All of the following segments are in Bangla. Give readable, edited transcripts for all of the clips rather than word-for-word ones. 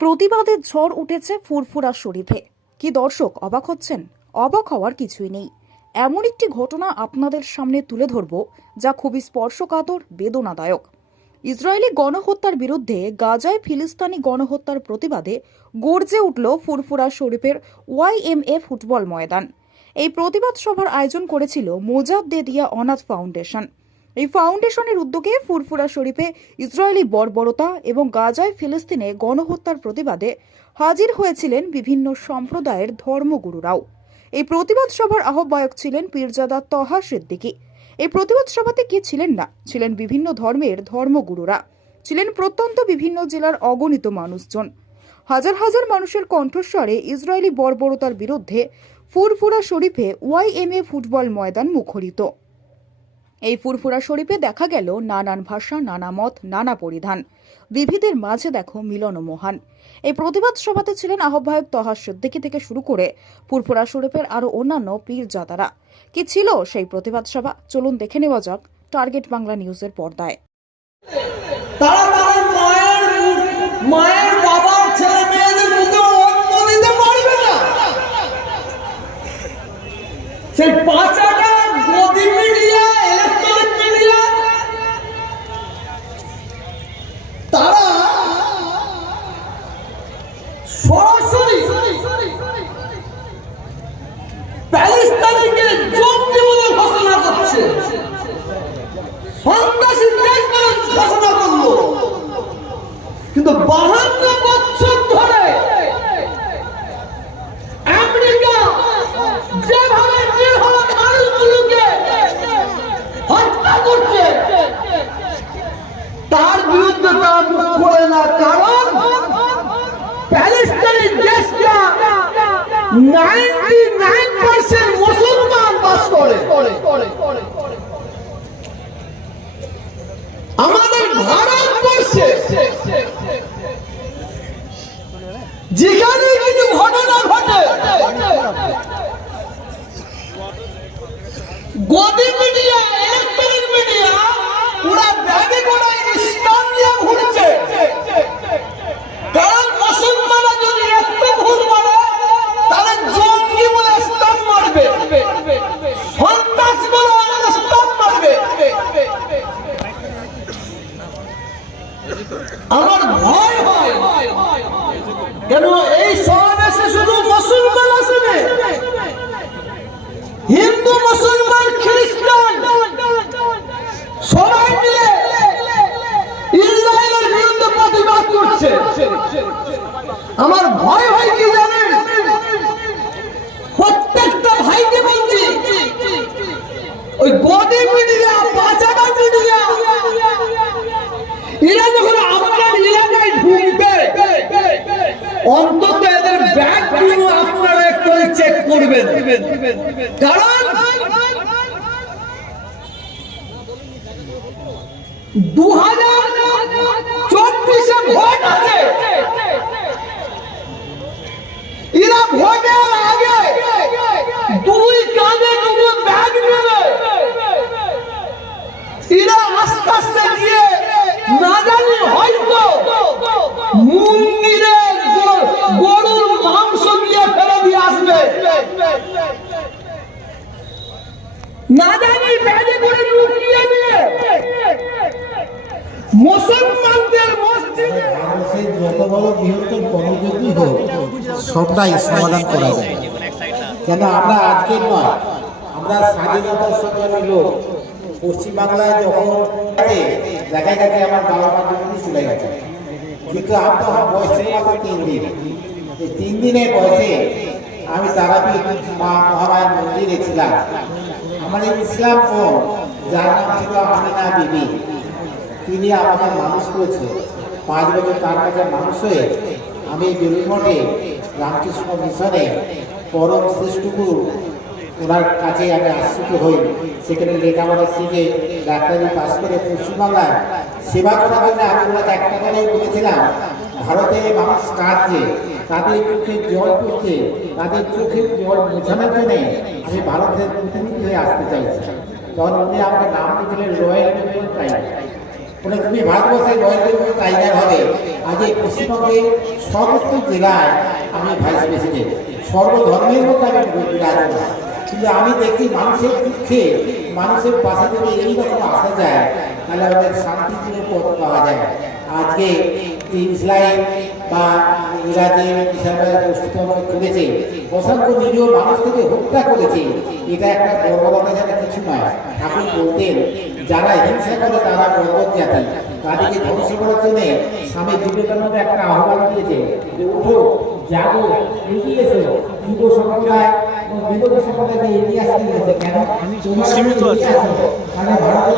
প্রতিবাদের ঝড় উঠেছে ফুরফুরা শরীফে। কি দর্শক অবাক হচ্ছেন? অবাক হওয়ার কিছুই নেই। এমন একটি ঘটনা আপনাদের সামনে তুলে ধরব যা খুবই স্পর্শকাতর, বেদনাদায়ক। ইসরায়েলি গণহত্যার বিরুদ্ধে গাজায় ফিলিস্তিনি গণহত্যার প্রতিবাদে গর্জে উঠল ফুরফুরা শরীফের ওয়াইএমএ ফুটবল ময়দান। এই প্রতিবাদ সভার আয়োজন করেছিল মোজাদ্দেদিয়া অনাথ ফাউন্ডেশন। এই ফাউন্ডেশনের উদ্যোগে ফুরফুরা শরীফে ইসরায়েলি বর্বরতা এবং গাজায় ফিলিস্তিনে গণহত্যার প্রতিবাদে হাজির হয়েছিলেন বিভিন্ন সম্প্রদায়ের ধর্মগুরুরাও। এই প্রতিবাদ সভার আহ্বায়ক ছিলেন পীরজাদা তহা সিদ্দিকী। এই প্রতিবাদ সভাতে কি ছিলেন না, ছিলেন বিভিন্ন ধর্মের ধর্মগুরুরা, ছিলেন প্রত্যন্ত বিভিন্ন জেলার অগণিত মানুষজন। হাজার হাজার মানুষের কণ্ঠস্বরে ইসরায়েলি বর্বরতার বিরুদ্ধে ফুরফুরা শরীফে ওয়াইএমএ ফুটবল ময়দান মুখরিত। এই ফুরফুরা শরীফে দেখা গেল নানান ভাষা, নানা মত, নানা পরিধান, বিবিধের মাঝে দেখো মিলন মহান। এই প্রতিবাদ সভাতে ছিলেন আহ্বায়ক তহা সিদ্দিকী থেকে শুরু করে ফুরফুরা শরীফের আরো অন্যান্য পীরজাদারা। কি ছিল সেই প্রতিবাদ সভা, চলুন দেখে নেওয়া যাক টার্গেট বাংলা নিউজের পর্দায়। তারা তাদের মায়ের বাবার ছেলে মেয়েদের মুখে অন্ন দিতে পারবে না। সেই পাঁচাটা গদি মিডিয়া, ইলেকট্রনিক মিডিয়া, তারা সরাসরি প্যালেস্টাইনকে জঙ্গি বলে ঘোষণা করছে, সন্ত্রাসী দেশ বলে ঘোষণা করলো। কিন্তু 52 বছর ধরে আমেরিকা যেভাবে নিরীহ মানুষগুলোকে হত্যা করছে, তার বিরুদ্ধে তারা মুখ খোলে না। কারণ প্যালেস্টাইন দেশটা 99% মুসলমান বাস করে। আমাদের ভারতবর্ষে যেখানে কিছু ঘটনা ঘটে, গদি মিডিয়া, ইলেকট্রনিক মিডিয়া, ওরা ব্যাগে করে ইসলাম নিয়ে ঘুরছে। কারণ মুসলমানরা যদি একটু ভুল করে তাহলে জঙ্গি বলে ইসলাম মারবে, সন্ত্রাস বলে ইসলাম মারবে। আমার ভয় হয়, কেন এই সমাবেশে শুধু মুসলমান আসেনি, হিন্দু, মুসলমান, খ্রিস্টান সবাই মিলে ইসরায়েলের বিরুদ্ধে প্রতিবাদ করছে। আমার ভয় হয় কি জানেন? প্রত্যেকটা ভাইকে বলছি, ওই গদি মিডিয়া, পাঁচাটা মিডিয়া, এরা যখন আপনার এলাকায় ঢুকবে, অন্তত এদের ব্যাগগুলো আপনারা একটু চেক করবেন। কারণ 2024-এ ভোট আছে, এরা ভোটের আগে দুই কাঁধে দুটো ব্যাগ নেবে, এরা আস্তে আস্তে গিয়ে না জানি হয়তো মন্দিরের গরুর মাংস দিয়ে ফেলে দিয়ে আসবে, না জানি ব্যাগে করে লুকিয়ে নিয়ে মুসলমানদের মসজিদে। যত বড় বৃহত্তর গণযুদ্ধই হোক, সবটাই সমাধান করা যায়। কেন আমরা আজকের নয়, আমরা স্বাধীনতার সংগ্রামী লোক। পশ্চিমবাংলায় যখন দেখা গেছে আমার বাবা মা দুজনই চলে গেছে, কিন্তু আমি তো আমার বয়সের মাত্র 3 দিন। এই 3 দিনের বয়সে আমি তারাপীঠ মা মহামায়ার মন্দিরে ছিলাম। আমার এই ইসলাম বোন, যার নাম ছিল আমিনা বিবি, তিনি আমাকে মানুষ করেছে। 5 বছর তার কাছে মানুষ হয়ে আমি বেলুড়মঠে রামকৃষ্ণ মিশনে পরম শ্রেষ্ঠ গুরু ওনার কাছে আমি আশ্রিত হই। সেখানে লেখাপড়া শিখে ডাক্তারি পাস করে পশ্চিমবাংলায় সেবা করার জন্য আমি ওনাকে একটা কথাই বলেছিলাম, ভারতে মানুষ কাঁদছে, তাদের চোখে জল পড়ছে, তাদের চোখের জল মোছানোর জন্য আমি ভারতের প্রতিনিধি হয়ে আসতে চাইছি। তখন উনি আমাকে নাম দিয়েছিলেন রয়্যাল বেঙ্গল টাইগার। বলে তুমি ভারতবর্ষের রয়্যাল বেঙ্গল টাইগার হবে, আজ এই পশ্চিমবঙ্গের সমস্ত জেলায় আমি ভাইস প্রেসিডেন্ট, সর্বধর্মের মধ্যে আমি বিরাজমান। কিন্তু আমি দেখি মানুষের দুঃখে মানুষের পাশে যদি এইরকম আসা যায় তাহলে আমাদের শান্তিপ্রিয় পথ পাওয়া যায়। আজকে ইসলাম বা এরা যে বিষয়টা প্রস্তুত করেছে, প্রশান্ত নিজেও মানুষ থেকে হত্যা করেছে, এটা একটা গর্বতা যেন কিছু নয়। ঠাকুর বলতেন যারা হিংসা করে তারা গর্বত জাতি, তাদেরকে ধ্বংস করার জন্য স্বামী বিবেকানন্দ একটা আহ্বান দিয়েছে যে উঠো, জাগো, এগিয়ে এসো। যুব সম্প্রদায় এবং বিগত সম্প্রদায়কে এগিয়ে আসতে গেছে কেন? সীমিত আছে, মানে ভারতের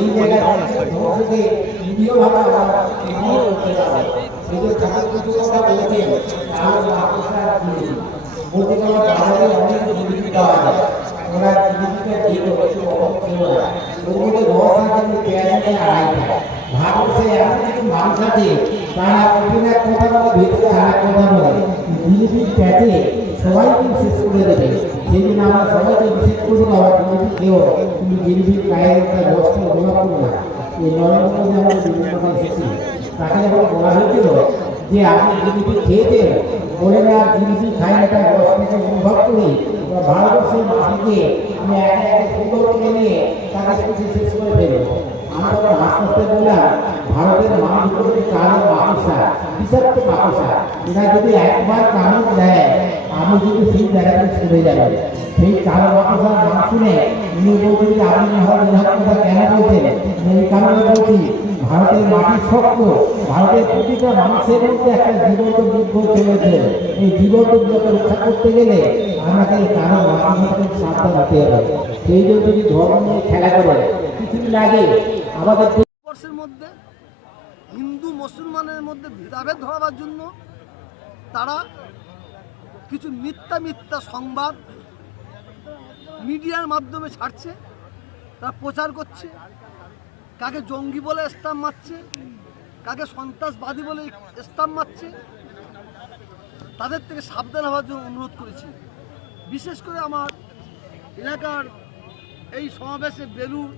এই জায়গায় ধ্বংসকে নিরীহভাবে আমরা এগিয়ে করতে পারবো। এই যে ঠাকুর কথা বলেছেন, তাহলে আপনারা বলতে গেলে বাজারে অনেক জিনিস পাওয়া যায়, ওরা জিনিসটা দিয়ে কিছু অবশ্যই না, ওর মধ্যে রস আছে কিন্তু পেঁয়াজ আছে আড়াইটা। ভারতবর্ষে এমন কিছু মানুষ আছে তারা প্রতিদিন এক কথা বলে ভেতরে আর এক কথা বলে, জিনিসের প্যাটে সবাইকে শেষ করে দেবে। সেই জন্য আমরা সবাইকে বিশেষ করবো আবার জিনিস খেয়েও কিন্তু জিনিসের গায়ের একটা রসটা অনুভব করবো না। এই নরেন্দ্র মোদী আমাদের বিভিন্ন এসেছি, তাকে যখন বলা হয়েছিল যে আপনি জিনিসটি খেয়েছেন, বলে না জিনিসই খাই একটা রস থেকে অনুভব করি, ভারতবর্ষের মানুষকে আমি একে একে সুন্দর করে নিয়ে তাকে শেষ করে ফেলবো। আমরা যখন হাসতে বললাম ভারতের মানুষগুলো যদি কারো মাকড়সা, বিষাক্ত মাকড়সা, এরা যদি একবার কামড় দেয় আমি যদি সেই জায়গাতে সরে যাবে। সেই কারো মাকড়সার নাম শুনে উনি বলছেন যে আপনি কথা কেন বলছেন? এই কারণে বলছি ভারতের মাটি শক্ত, ভারতের প্রতিটা মানুষের মধ্যে একটা জীবন্ত যুদ্ধ চলেছে। এই জীবন্ত যুদ্ধকে রক্ষা করতে গেলে আমাকে কারো মাকড়সাকে সাবধান হতে হবে। সেই জন্য যদি ধর্ম নিয়ে খেলা করে কিছুদিন আগে আমাদের ভারতবর্ষের মধ্যে হিন্দু মুসলমানের মধ্যে ভেদাভেদ ধরাবার জন্য তারা কিছু মিথ্যা সংবাদ মিডিয়ার মাধ্যমে ছাড়ছে, তারা প্রচার করছে, কাকে জঙ্গি বলে স্টাম্প মারছে, কাকে সন্ত্রাসবাদী বলে স্টাম্প মারছে। তাদের থেকে সাবধান হওয়ার জন্য অনুরোধ করেছি। বিশেষ করে আমার এলাকার এই সমাবেশে বেলুর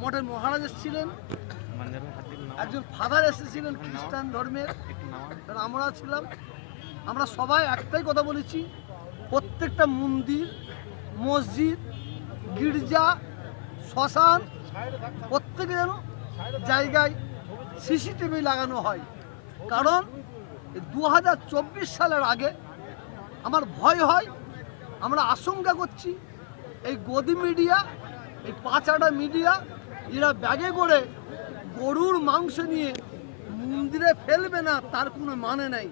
মঠের মহারাজ এসেছিলেন, একজন ফাদার এসেছিলেন খ্রিস্টান ধর্মের, আমরা ছিলাম। আমরা সবাই একটাই কথা বলেছি, প্রত্যেকটা মন্দির, মসজিদ, গির্জা, শ্মশান প্রত্যেকে যেন জায়গায় সিসিটিভি লাগানো হয়। কারণ 2024 সালের আগে আমার ভয় হয়, আমরা আশঙ্কা করছি এই গদি মিডিয়া, এই পাঁচাটা মিডিয়া, এরা ব্যাগে করে গরুর মাংস নিয়ে মন্দিরে ফেলবে না তার কোনো মানে নেই,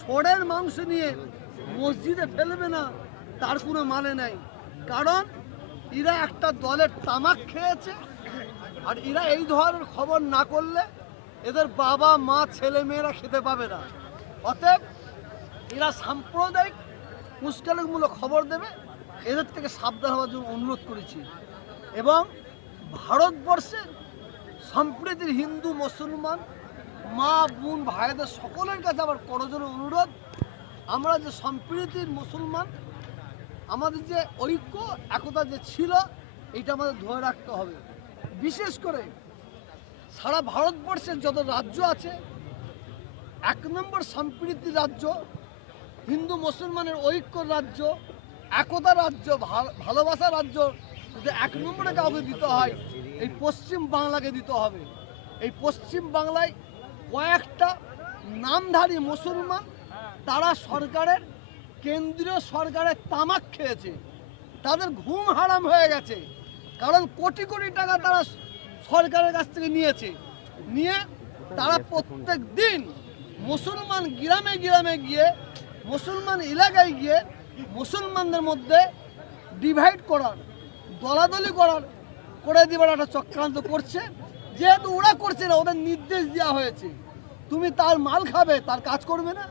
ষোঁড়ের মাংস নিয়ে মসজিদে ফেলবে না তার কোনো মানে নেই। কারণ এরা একটা দলের তামাক খেয়েছে, আর এরা এই ধরনের খবর না করলে এদের বাবা মা ছেলে মেয়েরা খেতে পাবে না। অতএব এরা সাম্প্রদায়িক উস্কানিমূলক খবর দেবে, এদের থেকে সাবধান হওয়ার জন্য অনুরোধ করেছি। এবং ভারতবর্ষে সম্প্রীতির হিন্দু মুসলমান মা বোন ভাইদের সকলের কাছে আবার করজোড়ে অনুরোধ, আমরা যে সম্প্রীতির মুসলমান, আমাদের যে ঐক্য একতা যে ছিল এটা আমাদের ধরে রাখতে হবে। বিশেষ করে সারা ভারতবর্ষের যত রাজ্য আছে, 1 নম্বর সম্প্রীতির রাজ্য, হিন্দু মুসলমানের ঐক্যর রাজ্য, একতা রাজ্য, ভালোবাসা রাজ্য যদি 1 নম্বরে কাউকে দিতে হয় এই পশ্চিম বাংলাকে দিতে হবে। এই পশ্চিম বাংলায় কয়েকটা নামধারী মুসলমান তারা সরকারের, কেন্দ্রীয় সরকারের তামাক খেয়েছে, তাদের ঘুম হারাম হয়ে গেছে। কারণ কোটি কোটি টাকা তারা সরকারের কাছ থেকে নিয়ে তারা প্রত্যেক দিন মুসলমান গ্রামে গ্রামে গিয়ে, মুসলমান এলাকায় গিয়ে মুসলমানদের মধ্যে ডিভাইড করার, দলাদলি করে দেবার একটা চক্রান্ত করছে। যেহেতু ওরা করছে না, ওদের নির্দেশ দেওয়া হয়েছে, তুমি তার মাল খাবে তার কাজ করবে না,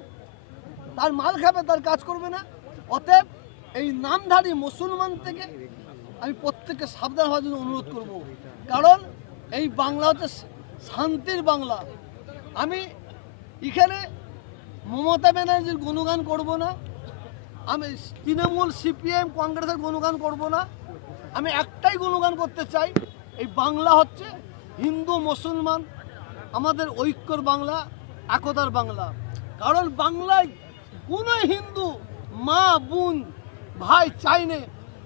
তার মাল খাবে তার কাজ করবে না। অতএব এই নামধারী মুসলমান থেকে আমি প্রত্যেককে সাবধান হওয়ার জন্য অনুরোধ করব। কারণ এই বাংলা হচ্ছে শান্তির বাংলা। আমি এখানে মমতা ব্যানার্জির গুণগান করব না, আমি তৃণমূল, সিপিএম, কংগ্রেসের গুণগান করব না। আমি একটাই গুণগান করতে চাই, এই বাংলা হচ্ছে হিন্দু মুসলমান আমাদের ঐক্যর বাংলা, একতার বাংলা। কারণ বাংলায় কোনো হিন্দু মা বোন ভাই চাইনে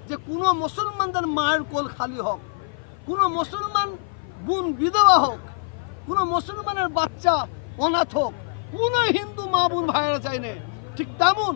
যে কোনো মুসলমানদের মায়ের কোল খালি হোক, কোনো মুসলমান বোন বিধবা হোক, কোনো মুসলমানের বাচ্চা অনাথ হোক, কোনো হিন্দু মা বোন ভাইয়েরা চাইনে। ঠিক তেমন